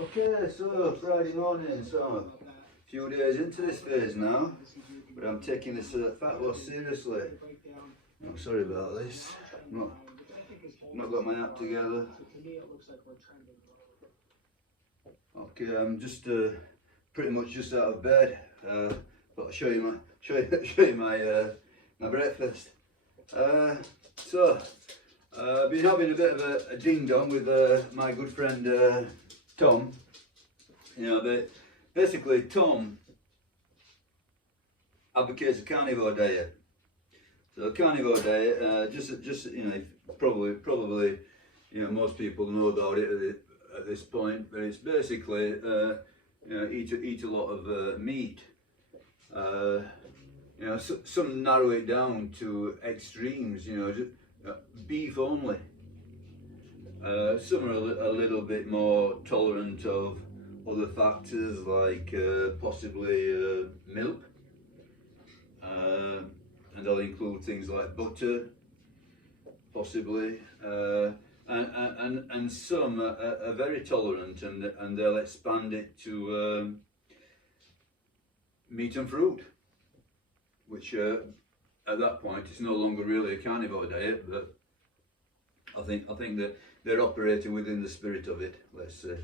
Okay, so Friday morning, so a few days into this phase now, but I'm taking this fat loss seriously. I'm sorry about this, not got my act together. Okay, I'm just pretty much just out of bed, but I'll show you my breakfast. So I've been having a bit of a ding dong with my good friend Tom. You know, basically Tom advocates a carnivore diet. So a carnivore diet, just you know, probably you know, most people know about it at this point, but it's basically you know, eat a lot of meat. You know, some narrow it down to extremes. You know, just beef only. Some are a little bit more tolerant of other factors like possibly milk, and they'll include things like butter, possibly, and some are very tolerant, and they'll expand it to meat and fruit, which at that point it's no longer really a carnivore diet, but I think that they're operating within the spirit of it, let's say.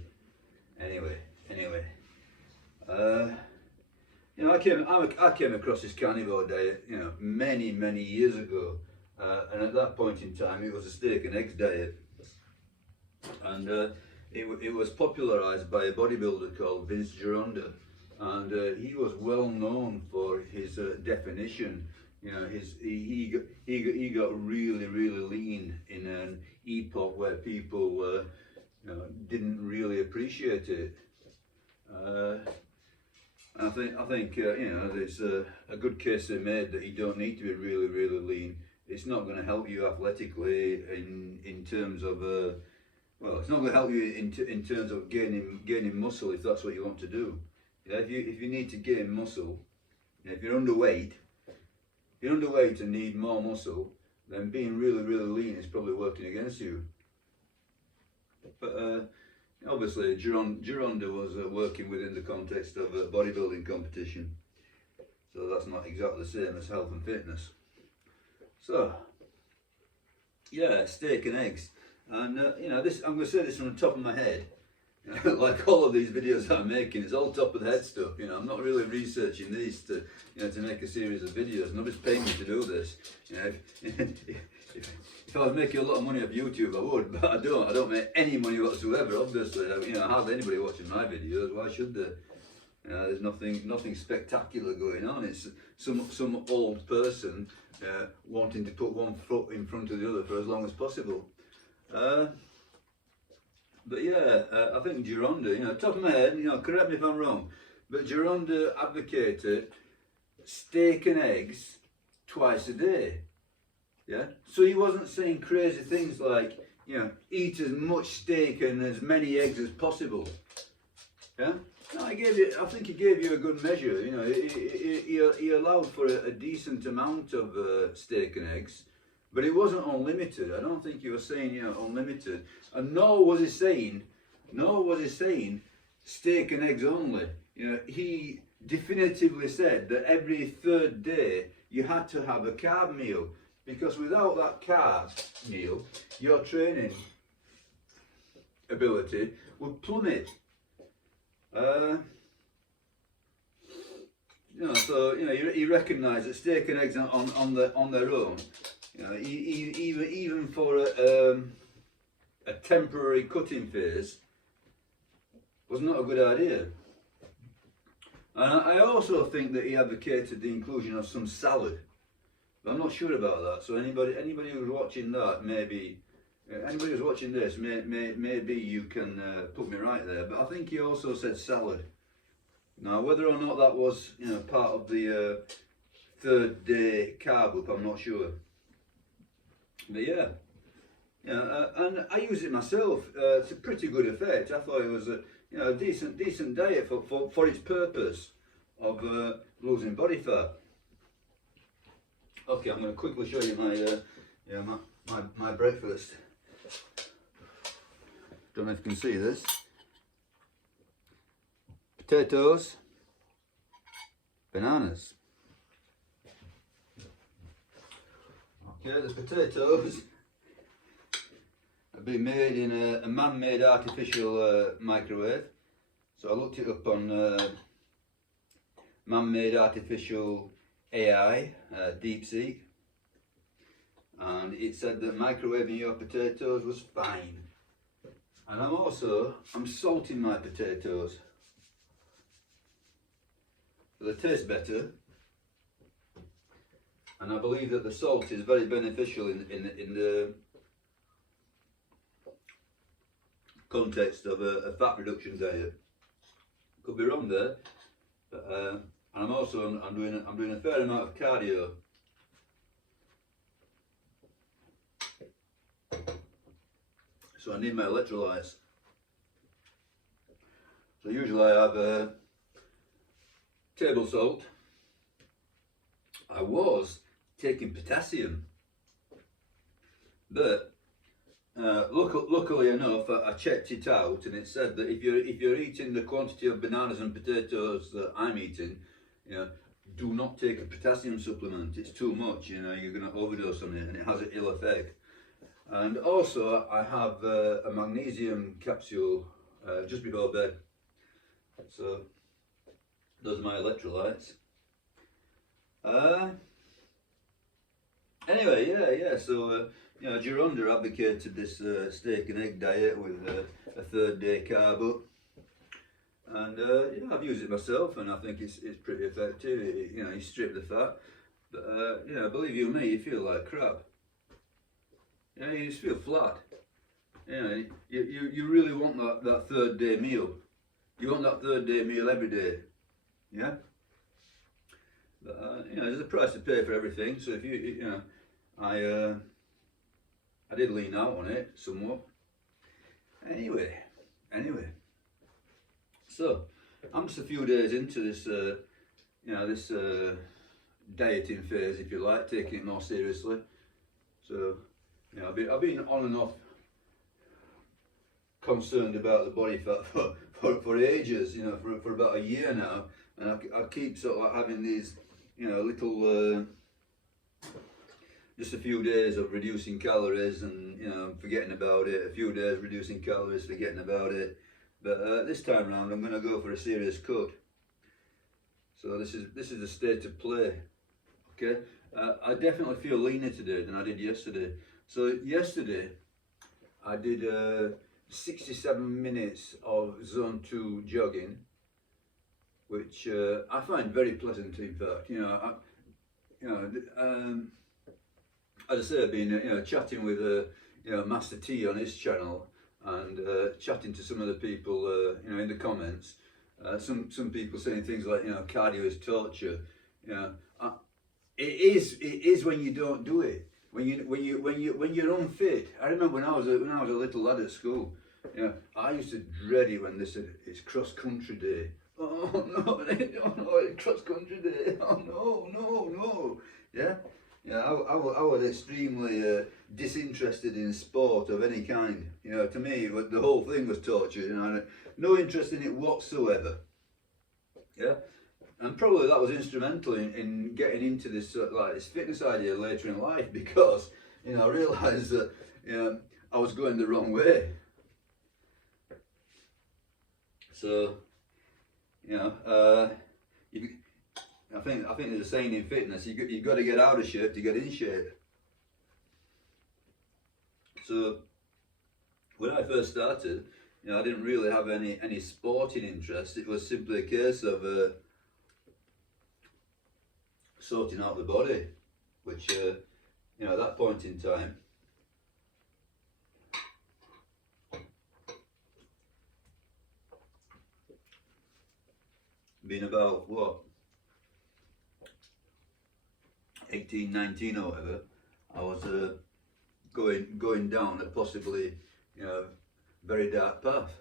Anyway, you know, I came across this carnivore diet, you know, many years ago, and at that point in time it was a steak and eggs diet, and it was popularised by a bodybuilder called Vince Gironda, and he was well known for his definition. You know, he got really lean in an epoch where people you know, didn't really appreciate it. I think you know, there's a good case to be made that you don't need to be really lean. It's not going to help you athletically in terms of well, it's not going to help you in terms of gaining muscle if that's what you want to do. Yeah, if you need to gain muscle, if you're underweight and need more muscle, then being really lean is probably working against you. But obviously Gironda was working within the context of a bodybuilding competition, so that's not exactly the same as health and fitness. So yeah, steak and eggs, and you know, this, I'm going to say this from the top of my head. Like all of these videos that I'm making, it's all top of the head stuff. You know, I'm not really researching these to, you know, to make a series of videos. Nobody's paying me to do this. You know, if I was making a lot of money off YouTube, I would, but I don't. I don't make any money whatsoever. Obviously, you know, hardly anybody watching my videos. Why should they? You know, there's nothing spectacular going on. It's some old person wanting to put one foot in front of the other for as long as possible. But yeah, I think Gironda, you know, top of my head, you know, correct me if I'm wrong, but Gironda advocated steak and eggs twice a day. Yeah, so he wasn't saying crazy things like, you know, eat as much steak and as many eggs as possible. Yeah, no, I think he gave you a good measure. You know, he allowed for a decent amount of steak and eggs. But it wasn't unlimited. I don't think he was saying, you know, unlimited. And nor was he saying steak and eggs only. You know, he definitively said that every third day you had to have a carb meal, because without that carb meal, your training ability would plummet. You know, so you know, he recognised that steak and eggs on their own, you know, even for a temporary cutting phase, was not a good idea. And I also think that he advocated the inclusion of some salad, but I'm not sure about that. So anybody who's watching that, maybe anybody who's watching this, maybe you can put me right there. But I think he also said salad. Now, whether or not that was, you know, part of the third day carb loop, I'm not sure. But yeah, and I use it myself. It's a pretty good effect. I thought it was a, you know, decent diet for its purpose of losing body fat. Okay, I'm going to quickly show you my breakfast. Don't know if you can see this. potatoes, bananas. Okay, the potatoes have been made in a man-made artificial microwave. So I looked it up on man-made artificial AI, DeepSeek, and it said that microwaving your potatoes was fine. And I'm salting my potatoes. So they taste better, and I believe that the salt is very beneficial in the context of a fat reduction diet. Could be wrong there, but and I'm doing a fair amount of cardio. So I need my electrolytes. So usually I have table salt. I was taking potassium, but luckily enough, I checked it out, and it said that if you're eating the quantity of bananas and potatoes that I'm eating, you know, do not take a potassium supplement. It's too much. You know, you're going to overdose on it, and it has an ill effect. And also, I have a magnesium capsule just before bed. So those are my electrolytes. Anyway, yeah. So you know, Gironda advocated this steak and egg diet with a third day carb up, and you know, I've used it myself, and I think it's pretty effective. You know, you strip the fat, but you know, believe you me, you feel like crap. You know, you just feel flat. You know, you really want that third day meal. You want that third day meal every day. Yeah. But you know, there's a price to pay for everything. So if you know, I did lean out on it somewhat. Anyway, so I'm just a few days into this, you know, this dieting phase, if you like, taking it more seriously. So, you know, I've been on and off concerned about the body fat for ages, you know, for about a year now, and I keep sort of like having these, you know, little just a few days of reducing calories and, you know, forgetting about it, a few days reducing calories, forgetting about it, but this time round I'm going to go for a serious cut. So this is the state of play. Okay, I definitely feel leaner today than I did yesterday. So yesterday I did 67 minutes of zone 2 jogging, which I find very pleasant. In fact, you know, as I say, I've been you know, chatting with you know, Master T on his channel, and chatting to some of the people you know, in the comments. Some people saying things like, you know, cardio is torture. You know, it is when you don't do it. When you're unfit. I remember when I was a little lad at school. You know, I used to dread it when they said it's cross country day. Oh no, it's cross country day. Oh no. Yeah. Yeah, I was extremely disinterested in sport of any kind. You know, to me, the whole thing was torture. You know, no interest in it whatsoever. Yeah, and probably that was instrumental in getting into this like this fitness idea later in life, because you know, I realised that you know, I was going the wrong way. So, you know, I think there's a saying in fitness: you've got to get out of shape to get in shape. So when I first started, you know, I didn't really have any sporting interest. It was simply a case of sorting out the body, which you know, at that point in time, being about what, 18, 19 or whatever, I was going down a possibly, you know, very dark path.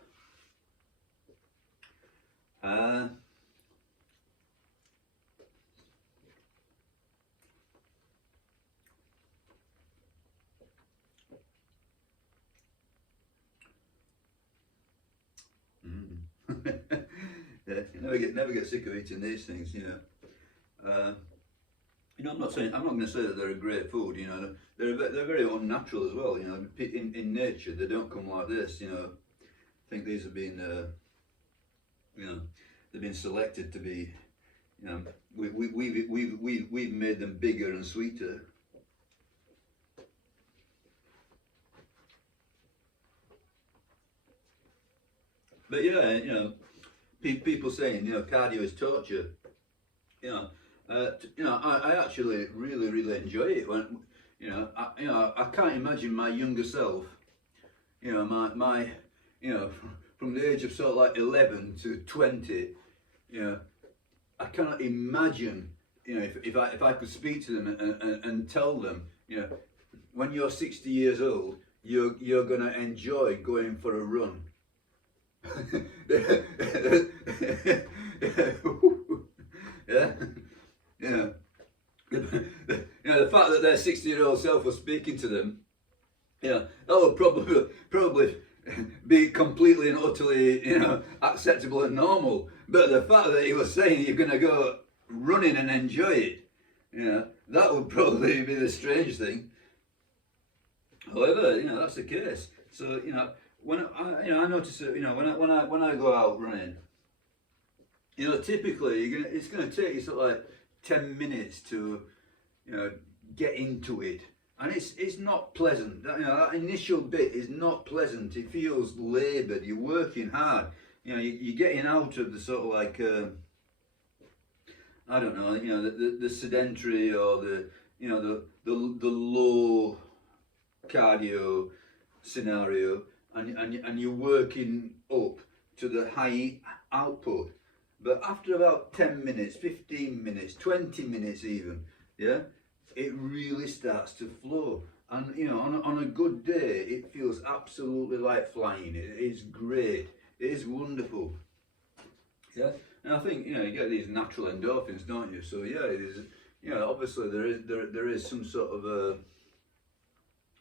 Yeah. You never get sick of eating these things, you know. I'm not going to say that they're a great food. You know, they're very unnatural as well. You know, in nature they don't come like this. You know, I think these have been, you know, they've been selected to be. You know, we've made them bigger and sweeter. But yeah, you know, people saying, you know, cardio is torture. You know, I actually really enjoy it when, I can't imagine my younger self, you know, my you know, from the age of sort of like 11 to 20, you know, I cannot imagine, you know, if I could speak to them and tell them, you know, when you're 60 years old, you're gonna enjoy going for a run. Yeah, yeah. You know, the fact that their 60-year-old self was speaking to them, yeah, that would probably be completely and utterly, you know, acceptable and normal. But the fact that he was saying you're going to go running and enjoy it, you know, that would probably be the strange thing. However, you know, that's the case. So, you know, I notice that, you know, when I go out running, you know, typically it's going to take you sort of like 10 minutes to, you know, get into it, and it's not pleasant. You know, that initial bit is not pleasant. It feels laboured. You're working hard. You know, you're getting out of the sort of like I don't know. You know, the sedentary or the, you know, the low cardio scenario, and you're working up to the high output. But after about 10 minutes, 15 minutes, 20 minutes even, yeah, it really starts to flow. And, you know, on a good day, it feels absolutely like flying. It is great. It is wonderful. Yeah, and I think, you know, you get these natural endorphins, don't you? So, yeah, it is, you know, obviously there is some sort of a,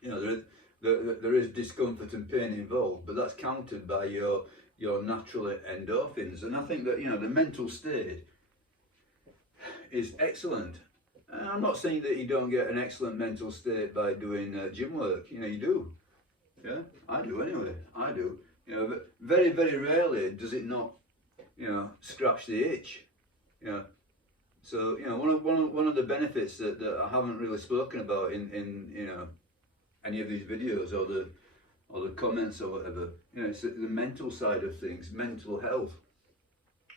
you know, there is discomfort and pain involved, but that's countered by your natural endorphins. And I think that, you know, the mental state is excellent. And I'm not saying that you don't get an excellent mental state by doing gym work. You know, you do. Yeah, I do anyway. I do. You know, but very rarely does it not, you know, scratch the itch. You know, so, you know, one of the benefits that I haven't really spoken about in you know, any of these videos or the comments or whatever, you know, it's the mental side of things, mental health.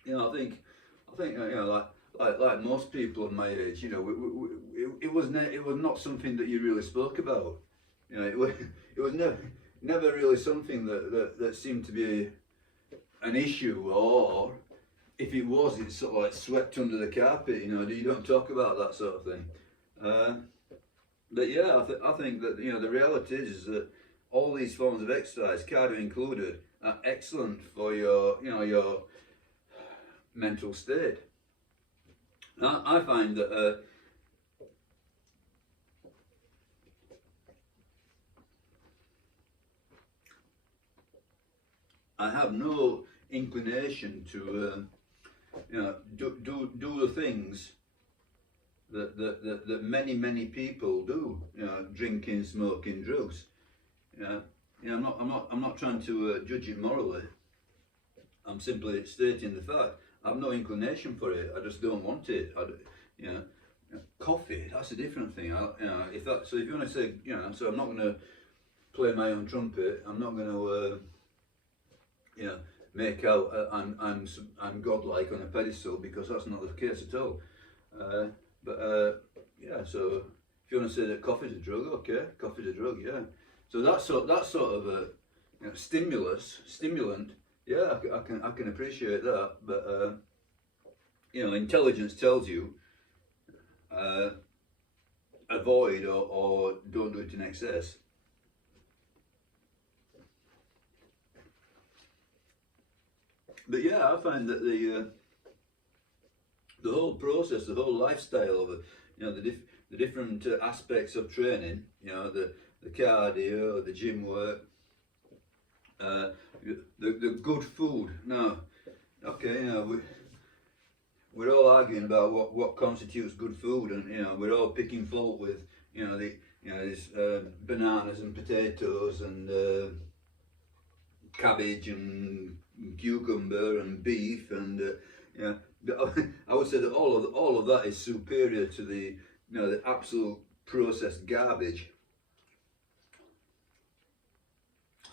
You know, I think you know, like most people of my age, you know, it was not something that you really spoke about. You know, it was never really something that seemed to be an issue, or if it was, it's sort of like swept under the carpet. You know, you don't talk about that sort of thing. But yeah, I think that, you know, the reality is that all these forms of exercise, cardio included, are excellent for your, you know, your mental state. Now, I find that I have no inclination to, you know, do the things that many people do. You know, drinking, smoking, drugs. You know, I'm not trying to judge it morally. I'm simply stating the fact. I have no inclination for it. I just don't want it. You know, coffee. That's a different thing. You know, if you want to say, you know, so I'm not going to play my own trumpet. I'm not going to, you know, make out I'm godlike on a pedestal, because that's not the case at all. Yeah. So if you want to say that coffee's a drug, okay, coffee's a drug. Yeah. So that sort of a, you know, stimulant. Yeah, I can appreciate that, but you know, intelligence tells you avoid or don't do it in excess. But yeah, I find that the whole process, the whole lifestyle of it, you know, the different aspects of training, you know, the cardio, the gym work, the good food. Now, okay, we're all arguing about what constitutes good food, and we're all picking fault with these bananas and potatoes and cabbage and cucumber and beef and I would say that all of that is superior to the absolute processed garbage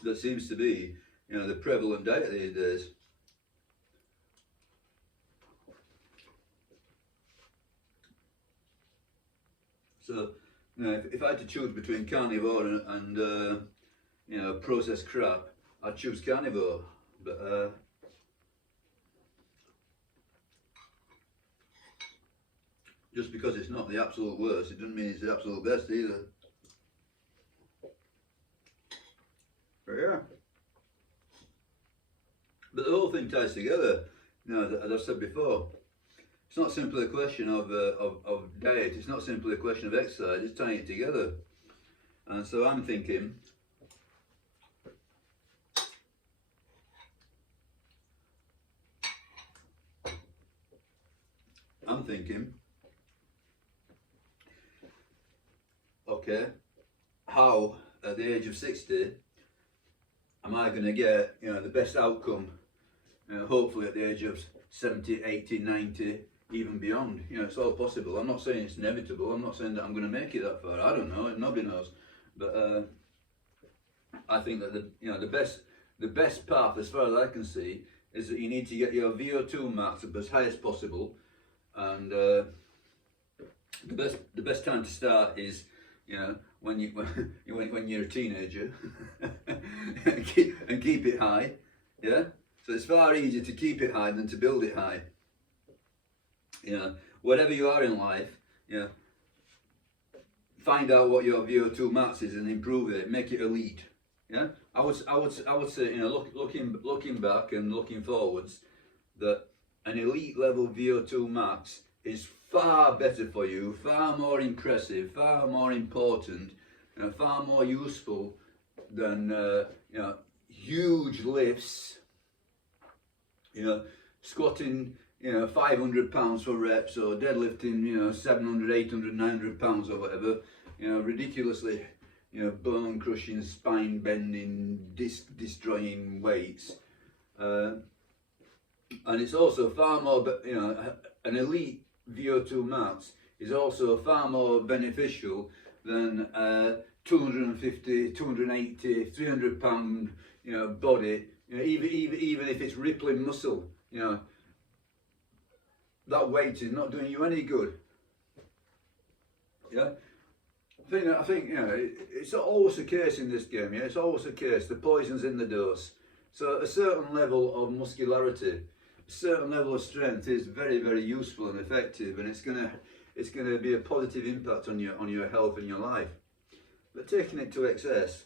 that seems to be the prevalent diet these days. So if I had to choose between carnivore and processed crap, I'd choose carnivore. But just because it's not the absolute worst, it doesn't mean it's the absolute best either. But yeah. But the whole thing ties together. As I've said before, it's not simply a question of diet. It's not simply a question of exercise. It's tying it together. And so I'm thinking, okay, how at the age of 60 am I going to get the best outcome? Hopefully at the age of 70, 80, 90, even beyond. It's all possible. I'm not saying it's inevitable. I'm not saying that I'm going to make it that far. I don't know. Nobody knows. But I think that the best path, as far as I can see, is that you need to get your VO2 max up as high as possible, and the best time to start is when you're a teenager, and keep it high. Yeah. So it's far easier to keep it high than to build it high. Whatever you are in life, find out what your VO2 max is and improve it. Make it elite. Yeah, I would say looking back and looking forwards, that an elite level VO2 max is far better for you, far more impressive, far more important, far more useful than huge lifts. Squatting 500 pounds for reps, or deadlifting 700, 800, 900 pounds or whatever, ridiculously bone crushing, spine bending, disc destroying weights, and it's also far more an elite VO2 max is also far more beneficial than 250, 280, 300 pound body. Even if it's rippling muscle, that weight is not doing you any good. Yeah, I think it's always the case in this game. Yeah, it's always the case. The poison's in the dose. So a certain level of muscularity, a certain level of strength is very, very useful and effective, and it's gonna be a positive impact on your health and your life. But taking it to excess,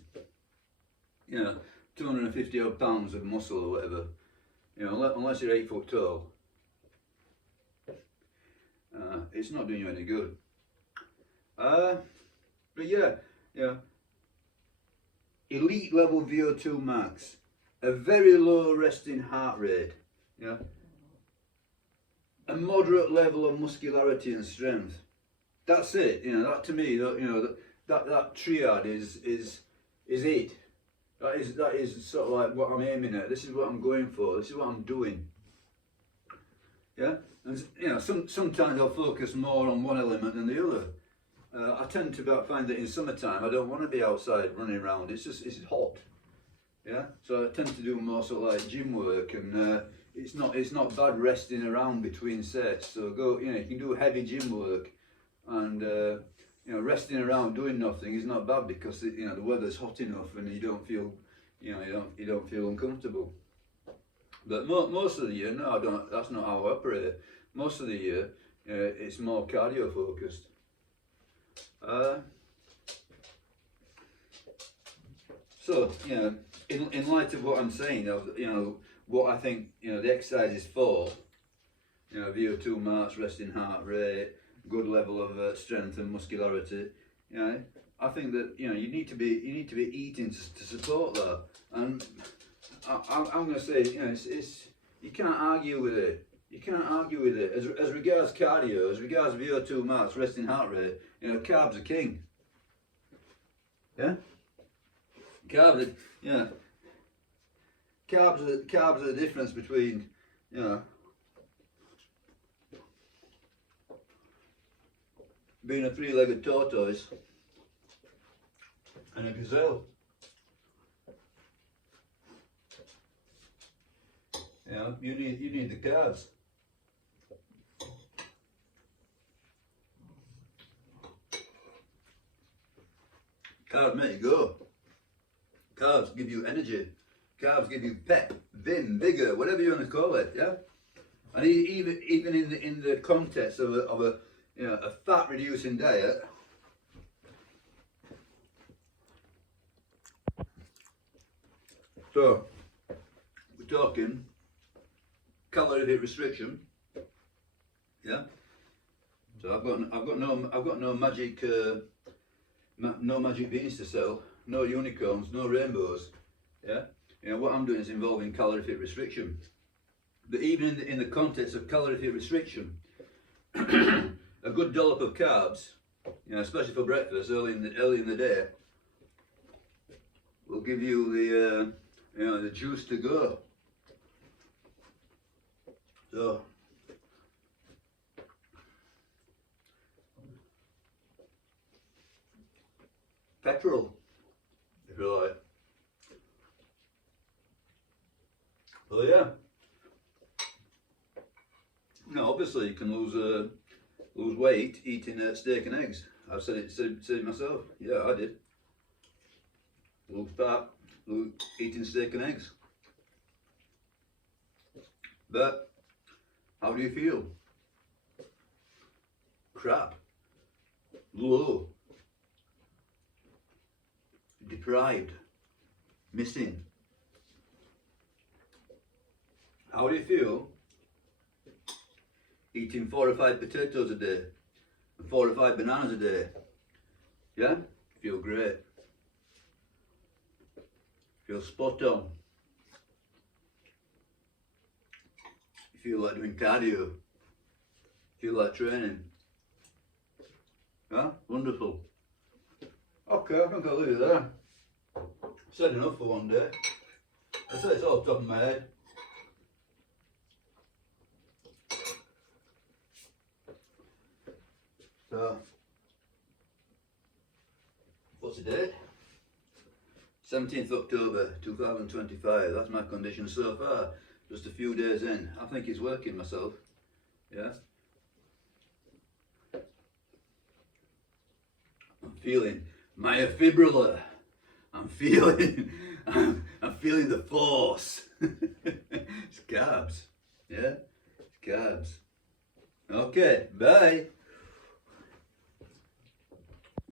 250 odd pounds of muscle or whatever, unless you're 8 foot tall, it's not doing you any good. But yeah, elite level VO2 max, a very low resting heart rate, a moderate level of muscularity and strength. That's it. That to me, that triad is it. That is sort of like what I'm aiming at. This is what I'm going for. This is what I'm doing. Yeah, and sometimes I'll focus more on one element than the other. I tend to find that in summertime I don't want to be outside running around. It's hot. Yeah, so I tend to do more sort of like gym work, and it's not bad resting around between sets. So you can do heavy gym work, and resting around doing nothing is not bad, because the weather's hot enough and you don't feel you don't feel uncomfortable. But most of the year, no, I don't. That's not how I operate. Most of the year, it's more cardio focused. So in light of what I'm saying, what I think the exercise is for, VO2 max, resting heart rate, good level of strength and muscularity. I think that you need to be eating to support that. And I'm going to say, You can't argue with it. You can't argue with it. As regards cardio, as regards VO2 max, resting heart rate, you know, carbs are king. Yeah? Carbs are, you know, carbs are the difference between, you know, being a three-legged tortoise and a gazelle. You know, you need the carbs. Carbs make you go. Carbs give you energy. Carbs give you pep, vim, vigor, whatever you want to call it. Yeah. And even in the context of a you know, a fat reducing diet, so we're talking calorie hit restriction. Yeah. So I've got no magic no magic beans to sell, no unicorns, no rainbows. Yeah. You know what I'm doing is involving calorie hit restriction. But even in the context of calorie hit restriction, a good dollop of carbs, you know, especially for breakfast early in the day, will give you the you know, the juice to go. So petrol, if you like. So yeah. No, obviously you can lose weight eating steak and eggs. I've said it myself. Yeah, I did. Lose fat eating steak and eggs. But how do you feel? Crap. Low. Deprived. Missing. How do you feel eating 4 or 5 potatoes a day and 4 or 5 bananas a day? Yeah? Feel great. Feel spot on. You feel like doing cardio. Feel like training. Yeah? Wonderful. Okay, I think I'll leave it there. Said enough for one day. I say it's all top of my head. So, what's the date? 17th October 2025. That's my condition so far. Just a few days in. I think it's working myself. Yeah. I'm feeling myofibrillar. I'm feeling the force. It's carbs. Yeah? It's carbs. Okay, bye.